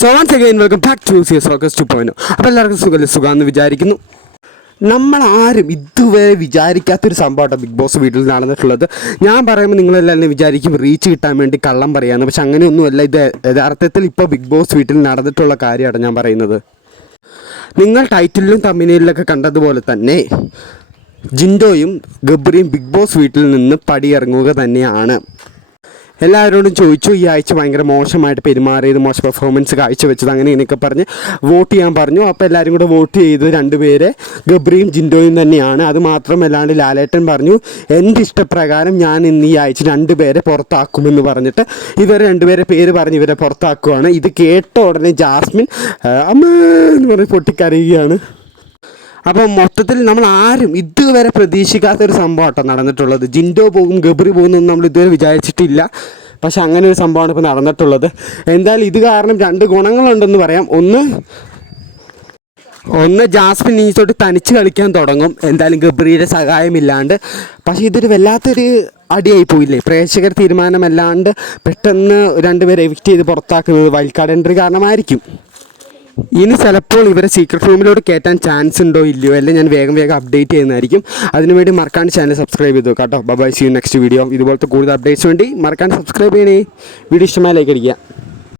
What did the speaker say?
So once again welcome back to C S rocks two point അപ്പോൾ എല്ലാവർക്കും സുഖം സുഖമെന്ന് വിചാരിക്കുന്നു. നമ്മൾ ആരും ഇതുവരെ വിചാരിക്കാത്തൊരു സംഭവമാണ് ബിഗ് ബോസ് വീട്ടിൽ നടന്നിട്ടുള്ളത്. ഞാൻ പറയുമ്പോൾ നിങ്ങളെല്ലാം വിചാരിക്കും റീച്ച് കിട്ടാൻ വേണ്ടി കള്ളം പറയാമെന്ന് പക്ഷെ അങ്ങനെയൊന്നുമല്ല. ഇത് യഥാർത്ഥത്തിൽ ഇപ്പോൾ ബിഗ് ബോസ് വീട്ടിൽ നടന്നിട്ടുള്ള കാര്യമാണ് ഞാൻ പറയുന്നത്. നിങ്ങൾ ടൈറ്റിലും തമ്മിലിലൊക്കെ കണ്ടതുപോലെ തന്നെ ജിൻഡോയും ഗബ്രിയും ബിഗ് ബോസ് വീട്ടിൽ നിന്ന് പടിയിറങ്ങുക തന്നെയാണ്. എല്ലാവരോടും ചോദിച്ചു ഈ ആഴ്ച ഭയങ്കര മോശമായിട്ട് പെരുമാറിയത് മോശം പെർഫോമൻസ് കാഴ്ചവെച്ചത് അങ്ങനെ ഇങ്ങനെയൊക്കെ പറഞ്ഞ് വോട്ട് ചെയ്യാൻ പറഞ്ഞു. അപ്പോൾ എല്ലാവരും കൂടെ വോട്ട് ചെയ്ത് രണ്ടുപേരെ ഗബ്രിയും ജിൻഡോയും തന്നെയാണ്. അത് മാത്രമല്ലാണ്ട് ലാലേട്ടൻ പറഞ്ഞു എന്റെ ഇഷ്ടപ്രകാരം ഞാൻ ഇന്ന് ഈ ആഴ്ച രണ്ടുപേരെ പുറത്താക്കുമെന്ന് പറഞ്ഞിട്ട് ഇവർ രണ്ടുപേരെ പേര് പറഞ്ഞ് ഇവരെ പുറത്താക്കുവാണ്. ഇത് കേട്ട ഉടനെ ജാസ്മിൻ അമ്മ എന്ന് പറഞ്ഞ് പൊട്ടിക്കരയുകയാണ്. അപ്പോൾ മൊത്തത്തിൽ നമ്മൾ ആരും ഇതുവരെ പ്രതീക്ഷിക്കാത്ത ഒരു സംഭവം കേട്ടോ നടന്നിട്ടുള്ളത്. ജിൻഡോ പോകും ഗബ്രി പോകുന്നൊന്നും നമ്മൾ ഇതുവരെ വിചാരിച്ചിട്ടില്ല. പക്ഷെ അങ്ങനെ ഒരു സംഭവമാണ് ഇപ്പോൾ നടന്നിട്ടുള്ളത്. എന്തായാലും ഇത് കാരണം രണ്ട് ഗുണങ്ങളുണ്ടെന്ന് പറയാം. ഒന്ന് ഒന്ന് ജാസ്മിൻ ഇനി തൊട്ട് തനിച്ച് കളിക്കാൻ തുടങ്ങും. എന്തായാലും ഗബ്രിയുടെ സഹായമില്ലാണ്ട്. പക്ഷേ ഇതൊരു വല്ലാത്തൊരു അടിയായി പോയില്ലേ? പ്രേക്ഷകർ തീരുമാനമല്ലാണ്ട് പെട്ടെന്ന് രണ്ടുപേരെ എവിക്റ്റ് ചെയ്ത് പുറത്താക്കുന്നത് വൈൽഡ് കാർഡ് എൻട്രി കാരണമായിരിക്കും. ഇനി ചിലപ്പോൾ ഇവരെ സീക്രട്ട് റൂമിലോട്ട് കയറ്റാൻ ചാൻസ് ഉണ്ടോ ഇല്ലയോ അല്ലെങ്കിൽ ഞാൻ വേഗം വേഗം അപ്ഡേറ്റ് ചെയ്യുന്നതായിരിക്കും. അതിനുവേണ്ടി മറക്കാണ്ട് ചാനൽ സബ്സ്ക്രൈബ് ചെയ്തു കേട്ടോ. Bye see you next video ഇതുപോലത്തെ കൂടുതൽ അപ്ഡേറ്റ്സ് വേണ്ടി മറക്കാണ്ട് സബ്സ്ക്രൈബ് ചെയ്യണേ. വീഡിയോ ഇഷ്ടമായി ലൈക്ക് അടിക്കുക.